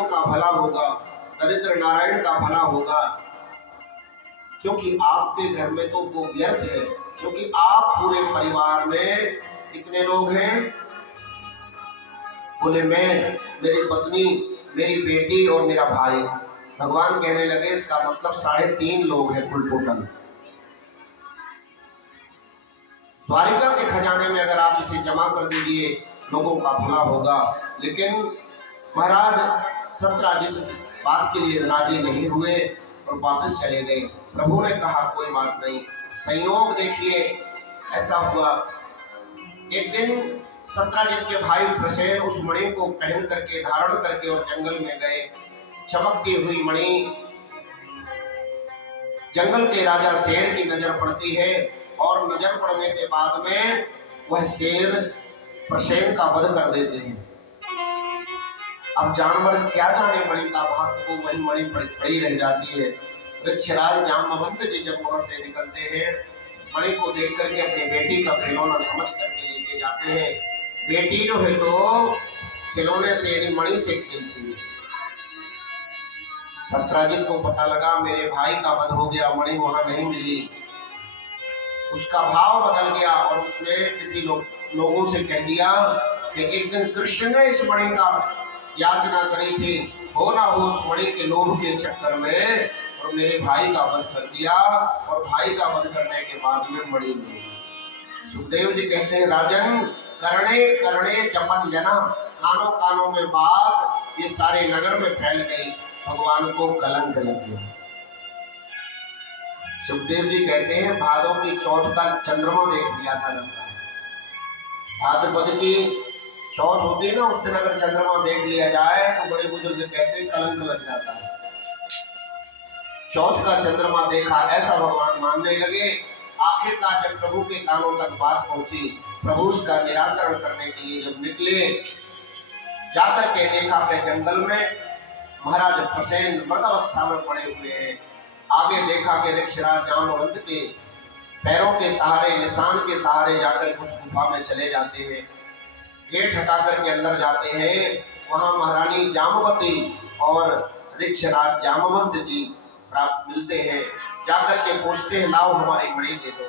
नारियों का भला होगा, दरिद्र नारायण का भला होगा, क्योंकि आपके घर में तो वो व्यर्थ है, क्योंकि आप पूरे परिवार में कितने लोग हैं? बोले मैं, मेरी पत्नी, मेरी बेटी और मेरा भाई। भगवान कहने लगे इसका मतलब 3.5 लोग हैं कुल टोटल। द्वारिका के खजाने में अगर आप इसे जमा कर दीजिए लोगों का भला होगा। लेकिन महाराज सत्यराजित इस बात के लिए राजी नहीं हुए और वापस चले गए। प्रभु ने कहा कोई बात नहीं। संयोग देखिए ऐसा हुआ, एक दिन सत्यराजित के भाई प्रसेन उस मणि को पहन करके धारण करके और जंगल में गए। चमकती हुई मणि, जंगल के राजा शेर की नजर पड़ती है और नजर पड़ने के बाद में वह शेर प्रसेन का वध कर देते हैं। अब जानवर क्या जाने मणि का महत्व, को वही मणि पड़ी रह जाती है। वृक्षराज जाम्बवंत जी जब वहां से निकलते हैं, मणि को देख करके अपनी बेटी का खिलौना समझ करके लेके जाते हैं। बेटी जो है तो खिलौने से यानी मणि से खेलती है। सत्यराजित को पता लगा मेरे भाई का वध हो गया, मणि वहां नहीं मिली। उसका भाव बदल गया और उसने किसी लोगों से कह दिया कि एक दिन कृष्ण ने इस मणि का याचना करी थी, हो ना हो उस मणि के लोभ के चक्कर में और मेरे भाई का वध कर दिया, और भाई का वध करने के बाद में मणि मिली। सुखदेव जी कहते हैं राजन करणे करणे जपन जना, कानों कानों में बात ये सारे नगर में फैल गई, भगवान को कलंक लग गया। सुखदेव जी कहते हैं भादों की चौथ का चंद्रमा देख लिया था लगता है। भाद्रपद की चौथ होती है ना, उस दिन अगर चंद्रमा देख लिया जाए तो बड़े बुजुर्ग कहते हैं कलंक लग जाता है। चौथ का चंद्रमा देखा ऐसा भगवान मानने लगे। आखिरकार जब प्रभु के कानों तक बात पहुंची, प्रभु उसका निराकरण करने के लिए जब निकले, जाकर के देखा कि जंगल में महाराज प्रसेन मृतावस्था में पड़े हुए हैं। आगे देखा कि वृक्षराज जाम्बवंत के पैरों के सहारे, निशान के सहारे जाकर उस गुफा में चले जाते हैं। गेट हटा करके अंदर जाते हैं, वहां महारानी जाम्बवती और वृक्षराज जाम्बवंत जी प्राप्त मिलते हैं। जाकर के पूछते हैं लाओ हमारी मणि दे दो।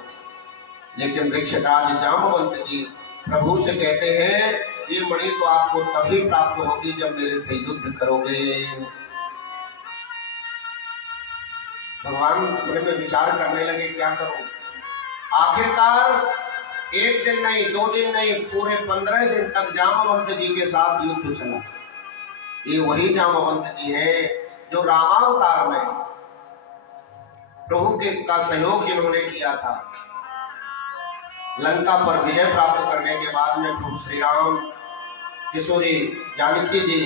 लेकिन वृक्षराज जाम्बवंत जी प्रभु से कहते हैं ये मणि तो आपको तभी प्राप्त होगी जब मेरे से युद्ध करोगे। भगवान मन में विचार करने लगे क्या करूं। आखिरकार एक दिन नहीं, 2 दिन नहीं, पूरे 15 दिन तक जाम्बवंत जी के साथ युद्ध चला। ये वही जाम्बवंत जी हैं जो रामावतार में प्रभु के का सहयोग जिन्होंने किया था। लंका पर विजय प्राप्त करने के बाद में प्रभु श्री राम, किशोरी जानकी जी,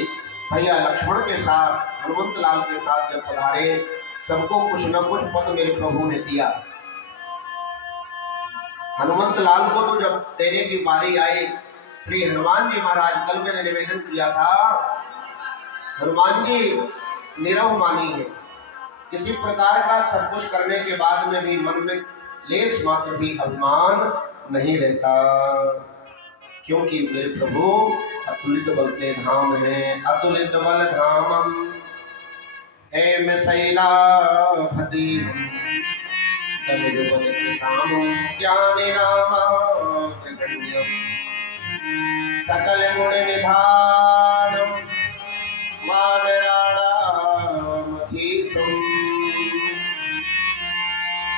भैया लक्ष्मण के साथ, हनुमंत लाल के साथ जब पधारे, सबको कुछ न कुछ पद मेरे प्रभु ने दिया। हनुमंत लाल को तो जब देने की बारी आई, श्री हनुमान जी महाराज, कल मैंने निवेदन किया था, हनुमान जी निरव मानी है, किसी प्रकार का सब कुछ करने के बाद में भी मन में लेस मात्र भी अभिमान नहीं रहता, क्योंकि मेरे प्रभु अतुलित बल के धाम है। अतुलित बल धामम हेम शैलाभति तनुज बल कृशामं ज्ञानि नामाग्रगण्यं सकल गुण निधानम मानराणामधीशं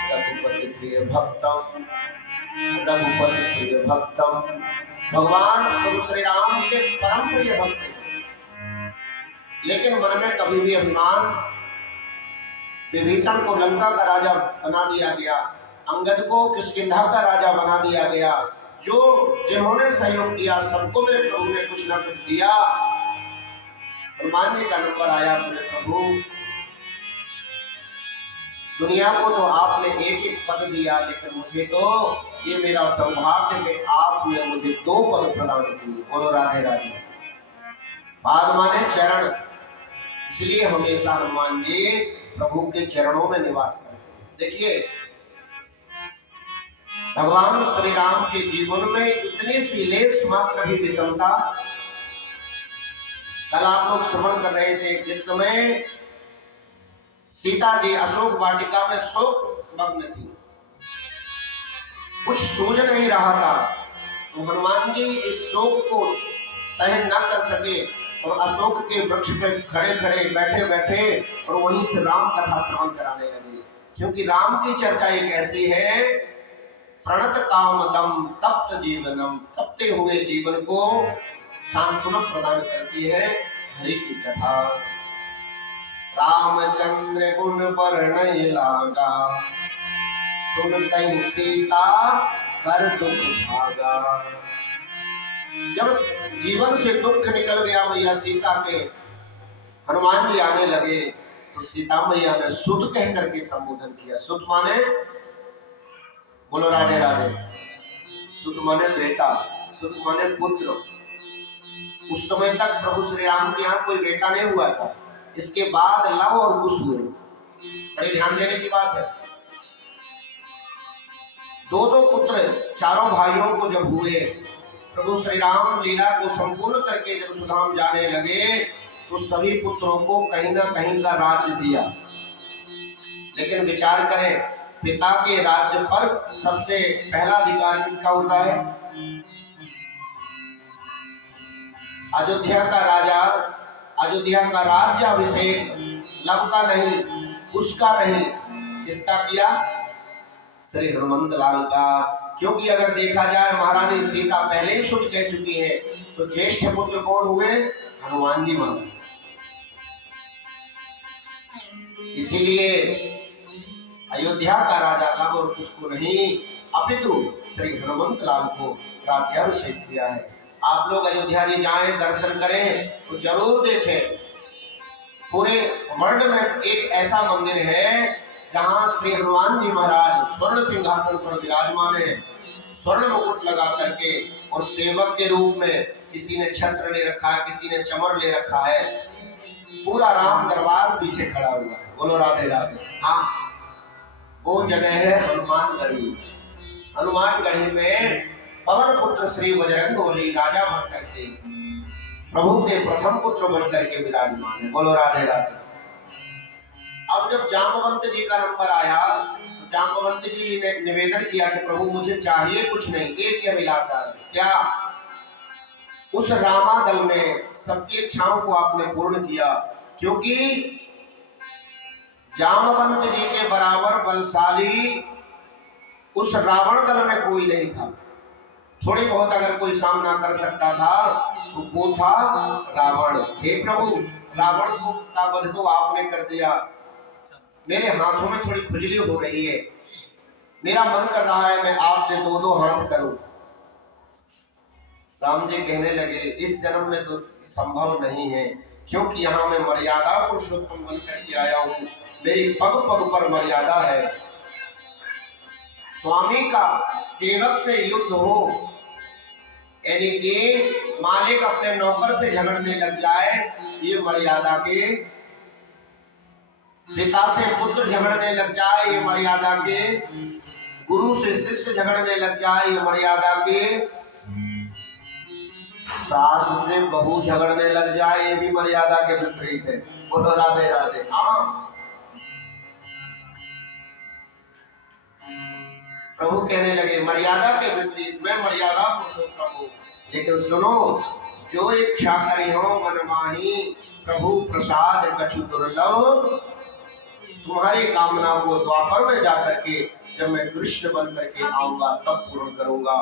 रघुपति प्रिय भक्तम, रघुपति प्रिय भक्तम। भगवान प्रभु श्री राम के परम प्रिय भक्त हैं, लेकिन मन में कभी भी अभिमान। विभीषण को लंका का राजा बना दिया गया, अंगद को किष्किंधा का राजा बना दिया गया, जो जिन्होंने सहयोग किया सबको मेरे प्रभु ने कुछ ना कुछ दिया। हनुमान जी का नंबर आया, मेरे प्रभु दुनिया को तो आपने एक एक पद दिया, लेकिन मुझे तो ये मेरा सौभाग्य कि आपने मुझे 2 पद प्रदान किए। बोलो राधे राधे। पाद माने चरण, इसलिए हमेशा हनुमान जी प्रभु के चरणों में निवास करते हैं। देखिए भगवान श्री राम के जीवन में इतनी सी लेस मात्र भी विषमता कल आप लोग श्रवण कर रहे थे, जिस समय सीता जी अशोक वाटिका में शोक मग्न थी, कुछ सूझ नहीं रहा था, तो हनुमान जी इस शोक को सहन न कर सके और अशोक के वृक्ष पे खड़े खड़े बैठे बैठे और वहीं से राम कथा श्रवण कराने लगे। क्योंकि राम की चर्चा एक ऐसी है, प्रणत कामदम तप्त जीवनम, तपते हुए जीवन को सांत्वना प्रदान करती है हरि की कथा। रामचंद्र गुण वर्णय लागा, सुनतहि सीता कर दुख भागा। जब जीवन से दुख निकल गया मैया सीता के, हनुमान जी आने लगे, तो सीता मैया ने सुत कह करके संबोधन किया। सुत माने, बोलो राधे राधे। सुत माने बेटा, सुत माने पुत्र। उस समय तक प्रभु श्री राम के यहाँ कोई बेटा नहीं हुआ था, इसके बाद लव और कुश हुए। बड़ी ध्यान देने की बात है। दो पुत्र चारों भाइयों को जब हुए, प्रभु श्री राम लीला को संपूर्ण करके जब सुधाम जाने लगे, तो सभी पुत्रों को कहीं ना कहीं का राज्य दिया। लेकिन विचार करें, पिता के राज्य पर सबसे पहला अधिकार किसका होता है? अयोध्या का राजा, अयोध्या का राज्य अभिषेक लव का नहीं, उसका नहीं, किसका किया? श्री हनुमंत लाल का। क्योंकि अगर देखा जाए महारानी सीता पहले ही सुत कह चुकी है, तो ज्येष्ठ पुत्र कौन हुए? हनुमान जी महाराज। इसीलिए अयोध्या का राजा लव और उसको नहीं, अपितु श्री हनुमंत लाल को राज्याभिषेक किया है। आप लोग अयोध्या जी जाएं, दर्शन करें तो जरूर देखें। पूरे वर्ल्ड में एक ऐसा मंदिर है जहां श्री हनुमान जी महाराज स्वर्ण सिंहासन पर विराजमान है, स्वर्ण मुकुट लगा करके, और सेवक के रूप में किसी ने छत्र ले रखा है, किसी ने चमर ले रखा है। पूरा राम दरबार पीछे खड़ा हुआ है। बोलो राधे राधे। हाँ, वो जगह है हनुमानगढ़ी। हनुमानगढ़ी में पवन पुत्र श्री बजरंगबली राजा बन करके, प्रभु के प्रथम पुत्र बन करके विराजमान है। बोलो राधे राधे। अब जब जाम्बवंत जी का नंबर आया, तो जाम्बवंत जी ने निवेदन किया कि प्रभु मुझे चाहिए कुछ नहीं, एक ही अभिलाषा है। क्या? उस रामादल में सबकी इच्छाओं को आपने पूर्ण किया, क्योंकि जाम्बवंत जी के बराबर बलशाली उस रावण दल में कोई नहीं था। थोड़ी बहुत अगर कोई सामना कर सकता था तो वो था रावण। हे प्रभु, रावण को का वध तो आपने कर दिया, मेरे हाथों में थोड़ी खुजली हो रही है, मेरा मन कर रहा है मैं आपसे दो दो हाथ करूं। राम जी कहने लगे, इस जन्म में तो संभव नहीं है, क्योंकि यहाँ मैं मर्यादा पुरुषोत्तम बन करके आया हूँ, मेरी पग पग पर मर्यादा है। स्वामी का सेवक से युद्ध हो, यानी कि मालिक अपने नौकर से झगड़ने लग जाए, ये मर्यादा के, पिता से पुत्र झगड़ने लग जाए, ये मर्यादा के, गुरु से शिष्य झगड़ने लग जाए, ये मर्यादा के, सास से बहू झगड़ने लग जाए, ये भी मर्यादा के विपरीत है। बोलो राधे राधे। हाँ, प्रभु कहने लगे मर्यादा के विपरीत मैं मर्यादा पुरुषोत्तम हूँ। लेकिन सुनो, जो इच्छा करी हो मन माही, प्रभु प्रसाद कछु दुर्लभ। तुम्हारी कामना को द्वापर में जाकर के जब मैं कृष्ण बन करके आऊंगा तब पूर्ण करूंगा।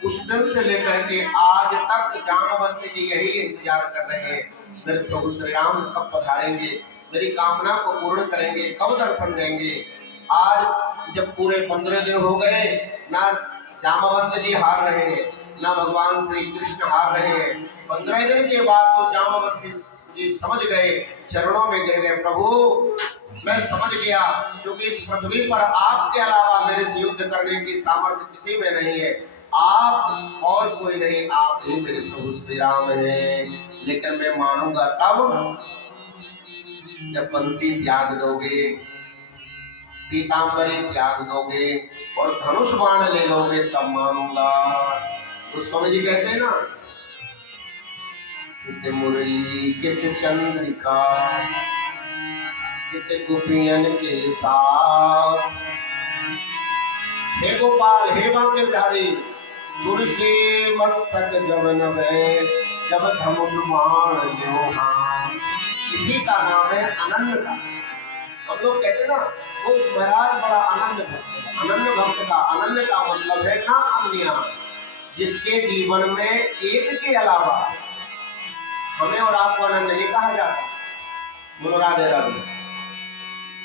उस दिन से लेकर के आज तक जाम्बवंत जी यही इंतजार कर रहे हैं, मेरे प्रभु श्री राम कब पधारेंगे, मेरी कामना को पूर्ण करेंगे, कब दर्शन देंगे। आज जब पूरे 15 दिन हो गए, ना जाम्बवंत जी हार रहे हैं, ना भगवान श्री कृष्ण हार रहे हैं। 15 दिन के बाद तो जाम्बवंत जी समझ गए, चरणों में गिर गए, प्रभु मैं समझ गया, क्योंकि इस पृथ्वी पर आपके अलावा मेरे से युद्ध करने की सामर्थ्य किसी में नहीं है, आप और कोई नहीं, आप ही मेरे प्रभु श्री राम हैं। लेकिन मैं मानूंगा तब जब बंसी त्याग दोगे, पीतांबरी त्याग दोगे और धनुष बाण ले लोगे, तब मानूंगा। तो स्वामी जी कहते हैं ना, कित मुरली कित चंद्रिका कित गोपियन के साथ। हे गोपाल हे बांके बिहारी, तुलसी मस्तक जब नभे जब धनुष बाण ल्यो हाथ। इसी का नाम है अनन्यता। हम लोग कहते ना वो महाराज बड़ा अनन्य भक्त है। अनन्य भक्त का अनन्य का मतलब है ना अन्य, जिसके जीवन में एक के अलावा हमें और आपको अनन्य नहीं कहा जाता। बोलो राधे राधे।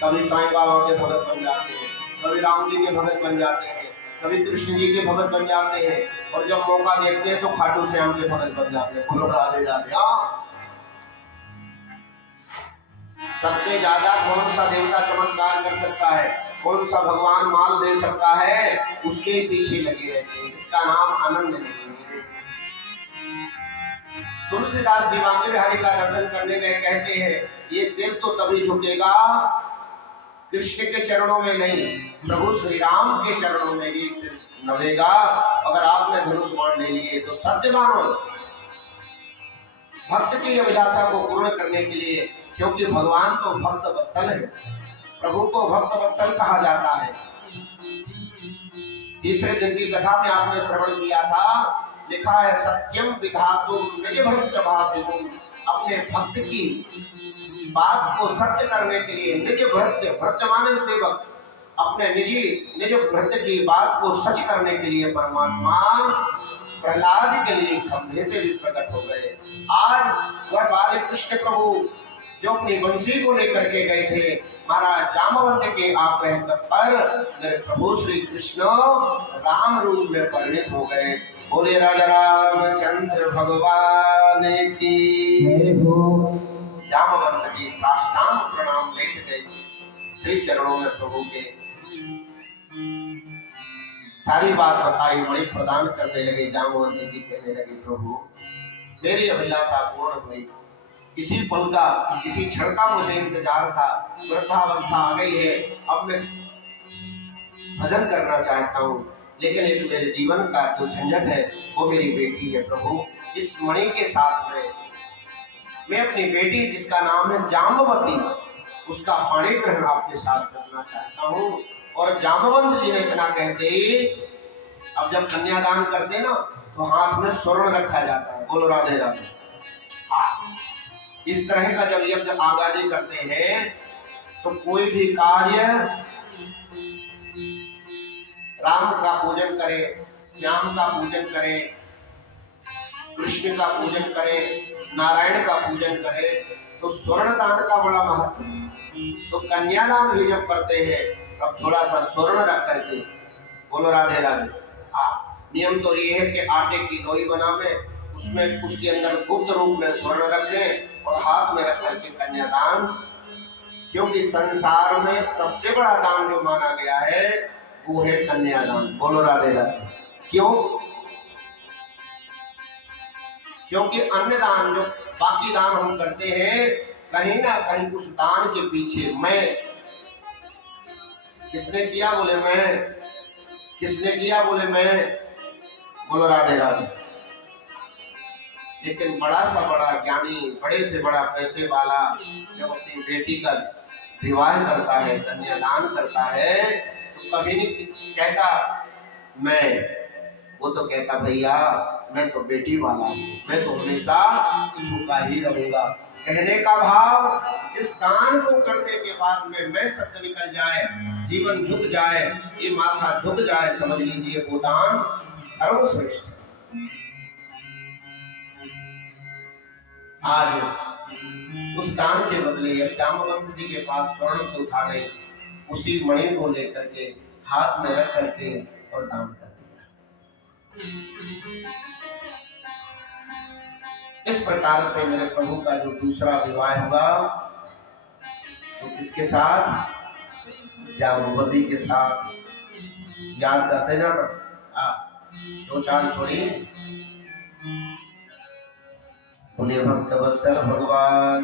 कभी साईं बाबा के भगत बन जाते हैं, कभी राम जी के भगत बन जाते हैं, कभी कृष्ण जी के भगत बन जाते हैं, और जब मौका देखते हैं तो खाटू श्याम के भगत बन जाते हैं। बोलो राधे राधे। सबसे ज्यादा कौन सा देवता चमत्कार कर सकता है, कौन सा भगवान माल दे सकता है, उसके पीछे लगे रहते हैं। इसका नाम आनंद नहीं है। तुलसीदास जी बांके बिहारी का दर्शन करने गए, कहते हैं ये सिर तो तभी झुकेगा कृष्ण के चरणों में नहीं, प्रभु श्री राम के चरणों में ही सिर नवेगा। अगर आपने धनुष बाण ले लिए तो सत्य मानो। भक्त की अभिलाषा को पूर्ण करने के लिए, क्योंकि भगवान तो भक्त वत्सल है, प्रभु को भक्त वत्सल कहा जाता है। तीसरे दिन की कथा में आपने श्रवण किया था, लिखा है सत्यम विधातुम निज भक्त भाषितुम। अपने भक्त की बात को सत्य करने के लिए निज भक्त, भक्त माने सेवक, अपने निज भक्त की बात को सच करने के लिए परमात्मा प्रहलाद के लिए खंभे से भी प्रकट हो गए। आज वह बाल कृष्ण प्रभु जो अपनी बंसी को लेकर के गए थे महाराज जामवंत के आग्रह पर, मेरे प्रभु श्री कृष्ण राम रूप में परिणित हो गए। बोले राजा रामचंद्र भगवान की जय हो। जामवंत जी साष्टांग प्रणाम लेट गए श्री चरणों में प्रभु के, सारी बात बताई, मणि प्रदान करने लगे। जामवंत जी कहने लगे प्रभु मेरी अभिलाषा पूर्ण हुई, इसी पल का इसी क्षण का मुझे इंतजार था। वृद्धावस्था आ गई है, अब मैं भजन करना चाहता हूँ, लेकिन एक मेरे जीवन का जो झंझट है वो मेरी बेटी है। प्रभु इस मणि के साथ में मैं अपनी बेटी जिसका नाम है जाम्बवती, उसका पाणी ग्रहण आपके साथ करना चाहता हूँ। और जाम्बवंत जी ने इतना कहते, अब जब कन्यादान करते ना तो हाथ में स्वर्ण रखा जाता है। बोलो राधे राधे। इस तरह का जब यज्ञ आगादी करते हैं तो कोई भी कार्य राम का पूजन करें, श्याम का पूजन करें, कृष्ण का पूजन करें, नारायण का पूजन करें, तो स्वर्ण दान का बड़ा महत्व है। तो कन्यादान भी जब करते हैं तब थोड़ा सा स्वर्ण रख करके, बोलो राधे राधे। नियम तो ये है कि आटे की लोई बनावे, उसमें उसके अंदर गुप्त रूप में स्वर्ण रखें और हाथ में रख करके कन्यादान, क्योंकि संसार में सबसे बड़ा दान जो माना गया है वो है कन्यादान। बोलो राधे राधे। क्यों? क्योंकि अन्य दान जो बाकी दान हम करते हैं, कहीं ना कहीं उस दान के पीछे मैं, किसने किया बोले मैं, किसने किया बोले मैं। बोलो राधे राधे। लेकिन बड़ा सा बड़ा ज्ञानी, बड़े से बड़ा पैसे वाला जब अपनी बेटी का विवाह करता है, कन्यादान करता है, तो कभी नहीं कहता मैं, वो तो कहता भैया मैं तो बेटी वाला हूँ, मैं तो हमेशा झुका ही रहूंगा। कहने का भाव, जिस दान को करने के बाद में मैं शब्द निकल जाए, जीवन झुक जाए, ये माथा झुक जाए, समझ लीजिए वो दान सर्वश्रेष्ठ है। आज उस दान के बदले जाम्बवंत जी के पास स्वर्ण तो था नहीं, उसी मणि को लेकर के हाथ में रख करके और दान कर दिया। इस प्रकार से मेरे प्रभु का जो दूसरा विवाह हुआ तो किसके साथ? जाम्बवती के साथ। याद करते जाना, दो चार थोड़ी। बोले भक्त वत्सल भगवान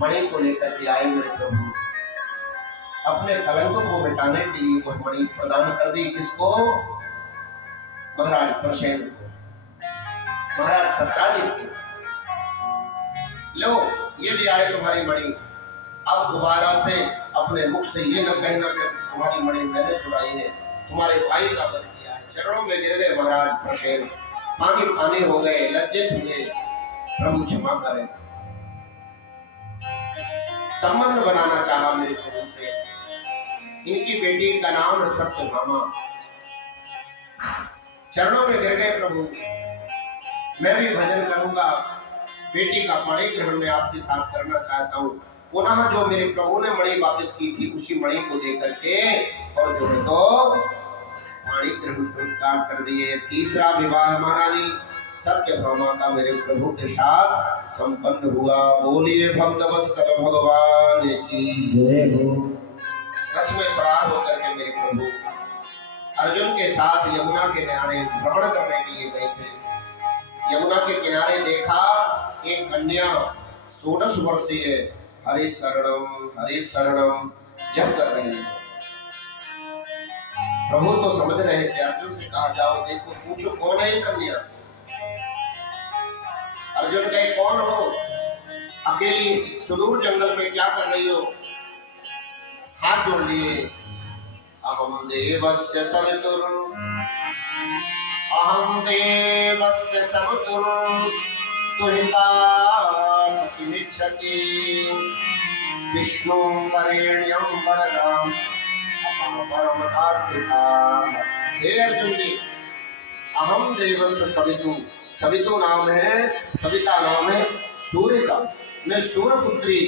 मणि को लेकर के आए मेरे प्रभु, अपने कलंक को मिटाने के लिए वह मणि प्रदान कर दी। किसको? महाराज प्रसेन को, महाराज सत्राजित को। लो ये ले आए तुम्हारी मणि, अब दोबारा से अपने मुख से ये न कहना कि तुम्हारी मणि मैंने चुराई है, तुम्हारे भाई का वध किया है। चरणों में गिर गए महाराज प्रसेन, पानी पानी हो गए, लज्जित हुए, प्रभु क्षमा करें। संबंध बनाना चाहा मेरे प्रभु से। इनकी बेटी का नाम है सत्यभामा। चरणों में गिर गए प्रभु, मैं भी भजन करूंगा, बेटी का मणि ग्रहण में आपके साथ करना चाहता हूँ। पुनः जो मेरे प्रभु ने मणि वापस की थी उसी मणि को लेकर के और जो है तो मणि ग्रहण संस्कार कर दिए। तीसरा विवाह महारानी सत्यभामा का मेरे प्रभु के साथ संपन्न हुआ। बोलिए भक्तवत्सल भगवान की जय हो। रथ में सवार होकर के मेरे प्रभु अर्जुन के साथ यमुना के किनारे भ्रमण करने के लिए गए थे। यमुना के किनारे देखा एक कन्या 16 वर्षीय हरि शरणम जप कर रही है। प्रभु तो समझ रहे थे, अर्जुन से कहा जाओ देखो पूछो कौन है ये कन्या। अर्जुन कहे कौन हो, अकेली सुदूर जंगल में क्या कर रही हो। हाथ जोड़ लिए, अहम देवस्य सवितुर दुहिता प्रतिमिच्छति विष्णु वरेण्यं वरदां अपरमता स्थिता। हे अर्जुन जी, अहम देवस्य सवितु, सवितु नाम है, सविता नाम है सूर्य का, मैं सूर्य पुत्री,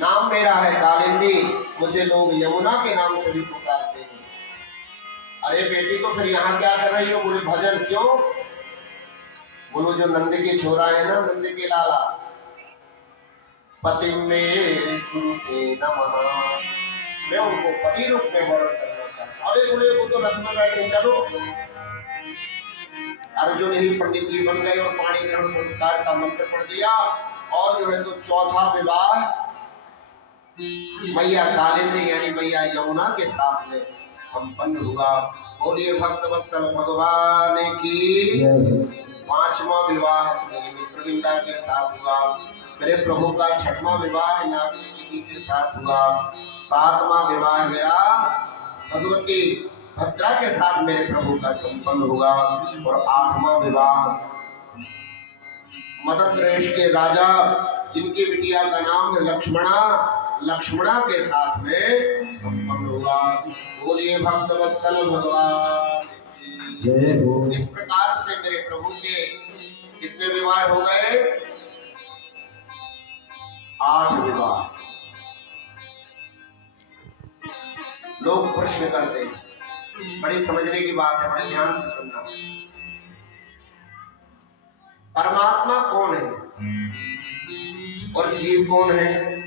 नाम मेरा है कालिंदी, मुझे लोग यमुना के नाम से भी पुकारते हैं। अरे बेटी तो फिर यहाँ क्या कर रही हो। बोले भजन क्यों। बोलो जो नंद के छोरा है ना, नंद के लाला, पति में गुरु के नमः, मैं उनको पति रूप में वर्णन करना चाहता हूँ। अरे बोले वो तो रथ में बैठे, चलो। अर्जुन ही पंडित जी बन गए और पाणी ग्रहण संस्कार का मंत्र पढ़ दिया और जो है तो चौथा विवाह मैया कालिंदी यानी मैया यमुना के साथ में संपन्न हुआ। बोलिए भक्तवत्सल भगवान की। पांचवा विवाह मेरी मित्रविंदा के साथ हुआ। मेरे प्रभु का छठवां विवाह नागरी जी के साथ हुआ। सातवां विवाह मेरा भगवती भद्रा के साथ मेरे प्रभु का संपन्न हुआ। और आठवां विवाह मदन देश के राजा जिनकी बिटिया का नाम है लक्ष्मणा के साथ में संपन्न हुआ। बोलिए भक्तवत्सल भगवान की जय हो। इस प्रकार से मेरे प्रभु के कितने विवाह हो गए, 8 विवाह। लोग प्रश्न करते हैं, बड़ी समझने की बात है, बड़े ध्यान से सुनना। परमात्मा कौन है और जीव कौन है।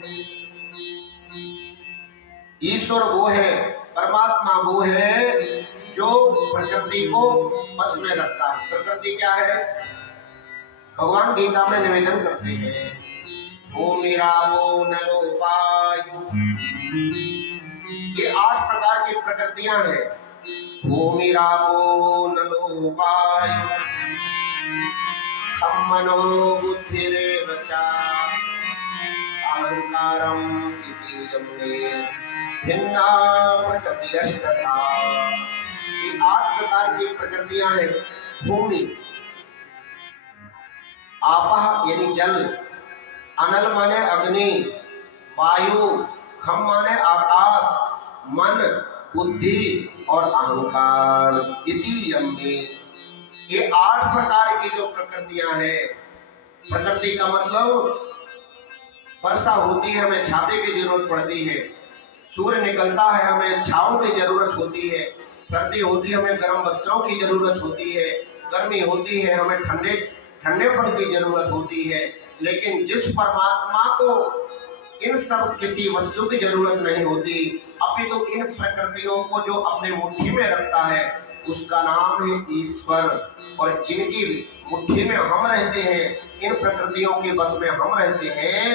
ईश्वर वो है, परमात्मा वो है जो प्रकृति को बस में रखता है। प्रकृति क्या है, भगवान गीता में निवेदन करते हैं, भूमि रावो नलो वायु, ये 8 प्रकार की प्रकृतियां हैं। भूमि रावो नलो वायु खम मनो बुद्धिरेव च अहंकारम इति यम्ने भिन्ना प्रकृतियस्तथा। ये 8 प्रकार की प्रकृतियां हैं। भूमि, आपः यानी जल, अनल माने अग्नि, वायु, खम माने आकाश, मन, बुद्धि और अहंकार। इति यम्ने, ये 8 प्रकार की जो प्रकृतियां हैं। प्रकृति का मतलब वर्षा होती है हमें छाते की जरूरत पड़ती है, सूर्य निकलता है हमें छांव की जरूरत होती है, सर्दी होती है हमें गर्म वस्त्रों की जरूरत होती है, गर्मी होती है हमें ठंडेपन की जरूरत होती है। लेकिन जिस परमात्मा को इन सब किसी वस्तु की जरूरत नहीं होती, अपितु तो इन प्रकृतियों को जो अपने मुट्ठी में रखता है उसका नाम है ईश्वर। और जिनकी मुट्ठी में हम रहते हैं, इन प्रकृतियों के बस में हम रहते हैं,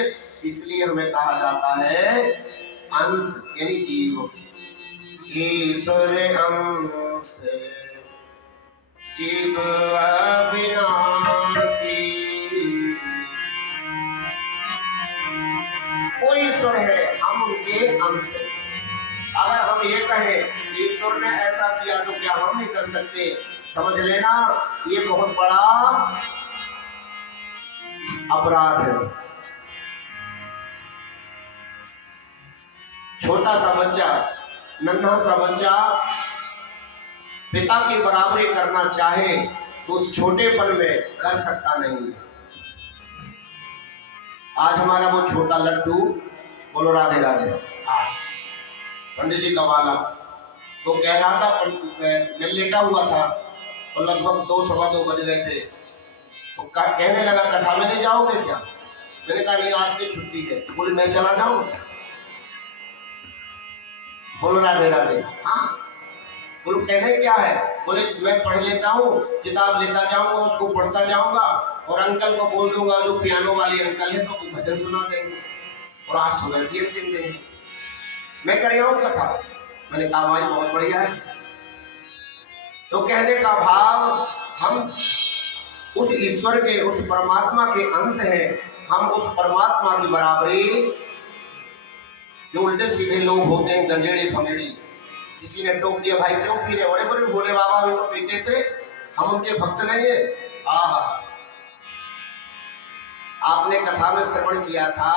इसलिए हमें कहा जाता है अंश यानी जीव। ईश्वर अंश जीव अविनाशी वो ईश्वर है, हम उनके अंश हैं। अगर हम ये कहें कि ईश्वर ने ऐसा किया तो क्या हम नहीं कर सकते, समझ लेना ये बहुत बड़ा अपराध है। छोटा सा बच्चा, नन्हा सा बच्चा पिता की बराबरी करना चाहे तो उस छोटेपन में कर सकता नहीं। आज हमारा वो छोटा लड्डू, बोलो राधे राधे, पंडित जी का वाला, तो कह रहा था, मैं लेटा हुआ था और लगभग 2-2:15 बज गए थे, तो कहने लगा कथा में नहीं जाओगे क्या? मैंने कहा नहीं, आज की छुट्टी है। बोले मैं चला जाऊं? बोलो राधे राधे। हाँ, बोलो कहने क्या है? बोले मैं पढ़ लेता हूँ, किताब लेता जाऊंगा, उसको पढ़ता जाऊंगा और अंकल को बोल दूंगा, जो पियानो वाली अंकल है, तो वो भजन सुना देंगे। और आज तो वैसे ही अंतिम दिन है, मैं कर आऊँ कथा। मैंने कहा भाई बहुत बढ़िया है। तो कहने का भाव, हम उस ईश्वर के, उस परमात्मा के अंश हैं। हम उस परमात्मा की बराबरी, जो उल्टे सीधे लोग होते हैं, गंजेड़ी फंगेड़ी, किसी ने टोक दिया, भाई क्यों पी रहे? बड़े बड़े भोले बाबा भी तो पीते थे, हम उनके भक्त नहीं है। आहा, आपने कथा में श्रवण किया था,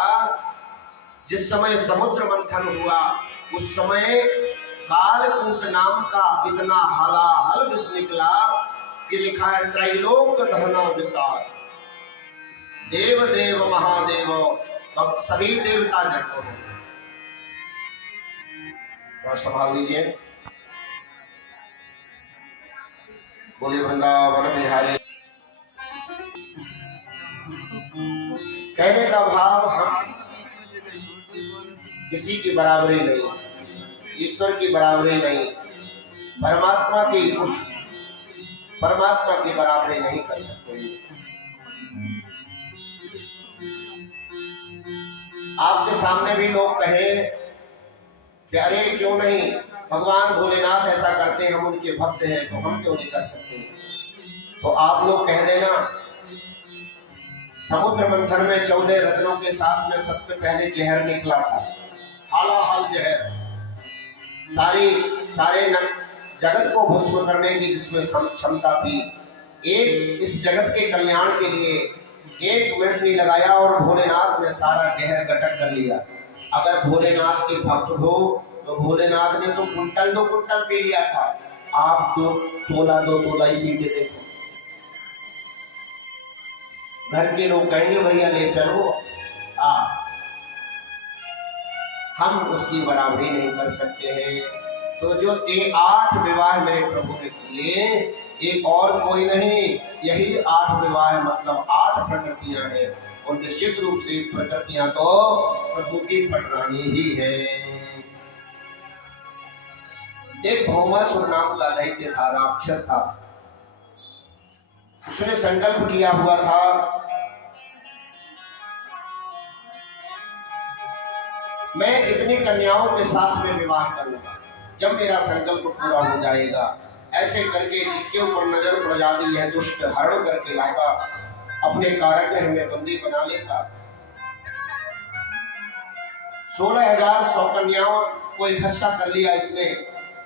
जिस समय समुद्र मंथन हुआ उस समय कालकूट नाम का इतना हलाहल विष निकला कि लिखा है त्रैलोक दहना विषाद, देव देव महादेव भक्त सभी देवता जगो हो। संभाल लीजिए। बोले वृंदावन बिहारी। कहने का भाव, हम किसी की बराबरी नहीं, ईश्वर की बराबरी नहीं, परमात्मा की बराबरी नहीं कर सकते। आपके सामने भी लोग कहें कि अरे क्यों नहीं, भगवान भोलेनाथ ऐसा करते हैं, हम उनके भक्त हैं, तो हम क्यों नहीं कर सकते? तो आप लोग कह देना, समुद्र मंथन में 14 रत्नों के साथ में सबसे पहले जहर निकला था, हालाहाल जहर, सारे जगत को भस्म करने की जिसमें क्षमता थी। एक इस जगत के कल्याण के लिए 1 मिनट नहीं लगाया और भोलेनाथ ने सारा जहर गटक कर लिया। अगर भोलेनाथ के भक्त हो तो भोलेनाथ ने तो कुंटल 2 कुंटल पी लिया था, आप तो 2 तोला ही पी के देखो। घर के लोग कहेंगे भैया ले चलो, हम उसकी बराबरी नहीं कर सकते हैं। तो जो 8 विवाह मेरे प्रभु ने किए, ये और कोई नहीं, यही 8 विवाह मतलब 8 प्रकृतियां हैं, और निश्चित रूप से प्रकृतियां तो प्रभु की पटरानी ही है। एक भौमासुर नाम का दैत्य था, राक्षस था, उसने संकल्प किया हुआ था मैं इतनी कन्याओं के साथ में विवाह करूंगा, जब मेरा संकल्प पूरा हो जाएगा। ऐसे करके जिसके ऊपर नजर पड़ जाती है दुष्ट हरण करके लाता, अपने कारागृह में बंदी बना लेता। 16,100 कन्याओं को इकट्ठा कर लिया इसने।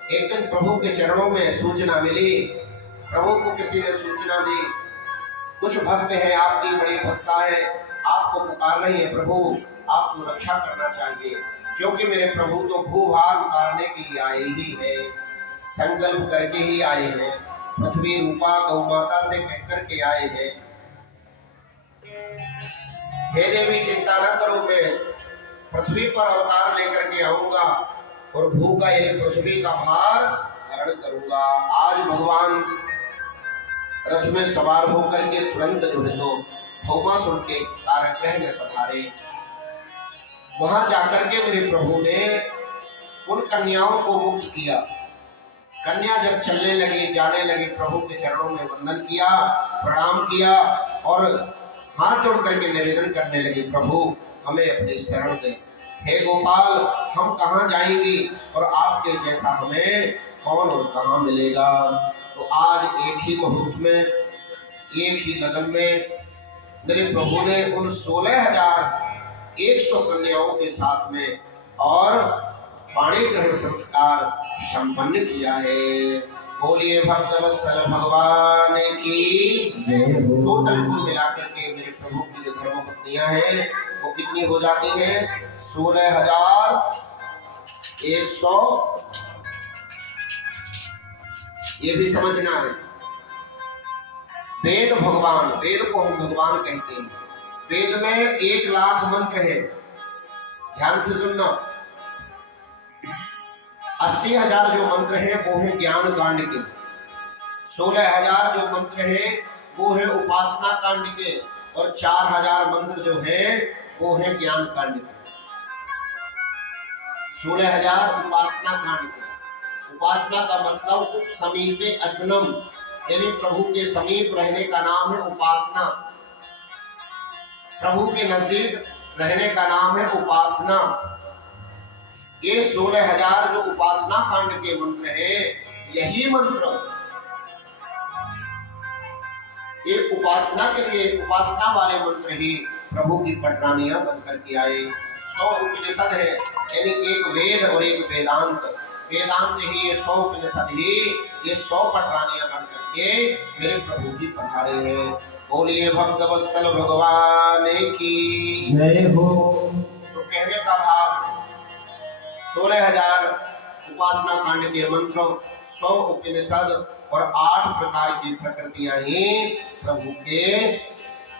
एक दिन प्रभु के चरणों में सूचना मिली, प्रभु को किसी ने सूचना दी, कुछ भक्त हैं आपकी, बड़ी भक्ता है, आपको पुकार रही है, प्रभु आपको रक्षा करना चाहिए, क्योंकि मेरे प्रभु तो भूभार उतारने के लिए आए ही हैं, संकल्प करके ही आए हैं, पृथ्वी रूपा गौ माता से कहकर के आए हैं। हे देवी चिंता न करो, मैं पृथ्वी पर अवतार लेकर के आऊंगा और भू का यानी पृथ्वी का भार हरण करूंगा। आज भगवान रथ में सवार होकर के तुरंत जो है तो भौमासुर के कारागृह में पधारे। वहां जाकर के मेरे प्रभु ने उन कन्याओं को मुक्त किया। कन्या जब चलने लगी, जाने लगी, प्रभु के चरणों में वंदन किया, प्रणाम किया और हाथ जोड़ करके निवेदन करने लगी, प्रभु हमें अपनी शरण दे, हे गोपाल हम कहाँ जाएंगी और आपके जैसा हमें कौन और कहाँ मिलेगा। तो आज एक ही मुहूर्त में, एक ही लगन में मेरे प्रभु ने उन 16,000 100 कन्याओं के साथ में और पाणी ग्रहण संस्कार संपन्न किया है। बोलिए भक्त वत्सल भगवान की। टोटल कुल मिलाकर के मेरे प्रभु की जो धर्म पत्नियां हैं वो कितनी हो जाती हैं? 16,100। ये भी समझना है। वेद भगवान, वेद को हम भगवान कहते हैं। वेद में 1 लाख मंत्र है। ध्यान से सुनना। 80,000 जो मंत्र हैं वो है ज्ञान कांड के। 16,000 जो मंत्र हैं वो है उपासना कांड के और 4,000 मंत्र जो है वो है ज्ञान कांड के। 16,000 उपासना कांड के। उपासना का मतलब उप समीपे असनम, यानी प्रभु के समीप रहने का नाम है उपासना। प्रभु के नजदीक रहने का नाम है उपासना। ये 16,000 जो उपासना कांड के मंत्र है, यही मंत्र ये उपासना के लिए, उपासना वाले मंत्र ही प्रभु की पटरानियां बनकर के आए। 100 उपनिषद है, यानी एक वेद और एक वेदांत। वेदांत ही ये 100 उपनिषद ही ये 100 पटरानियां बनकर के मेरे प्रभु की पधारे हैं। बोलिए भक्त वत्सल भगवान की जय हो। तो कहने का भाव 16,000 उपासना कांड के मंत्रों, 100 उपनिषद और 8 प्रकार की प्रकृतियां ही प्रभु के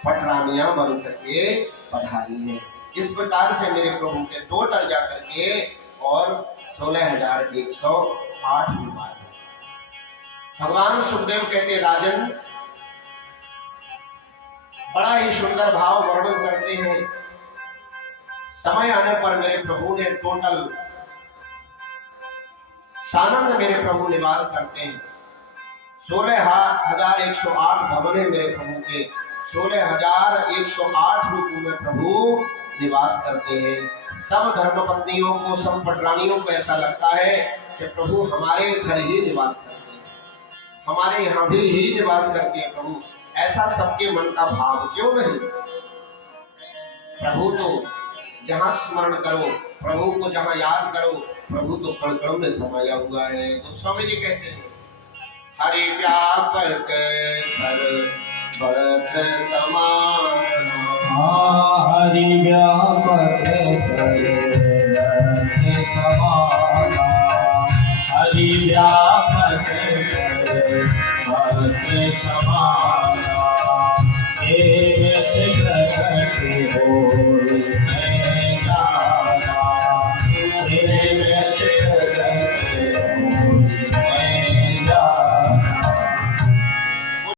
पटरानियां बन करके पधारी है। इस प्रकार से मेरे प्रभु के टोटल जाकर के और 16,108 विवाह। भगवान सुखदेव कहते राजन, बड़ा ही सुंदर भाव वर्णन करते हैं। समय आने पर मेरे प्रभु ने टोटल सानंद मेरे प्रभु निवास करते हैं। 16,108 भवन है मेरे प्रभु के। 16,108 रूपों में प्रभु निवास करते हैं। सब धर्मपत्नियों को, सब पटरानियों को ऐसा लगता है कि प्रभु हमारे घर ही निवास करते हैं, हमारे यहाँ भी ही निवास करते हैं प्रभु। ऐसा सबके मन का भाव क्यों नहीं? प्रभु तो जहाँ स्मरण करो, प्रभु को जहाँ याद करो, प्रभु तो कण कण में समाया हुआ है। तो स्वामी जी कहते हैं हरि व्यापक सर्वत्र समाना, हरि व्यापक सर्वत्र समाना।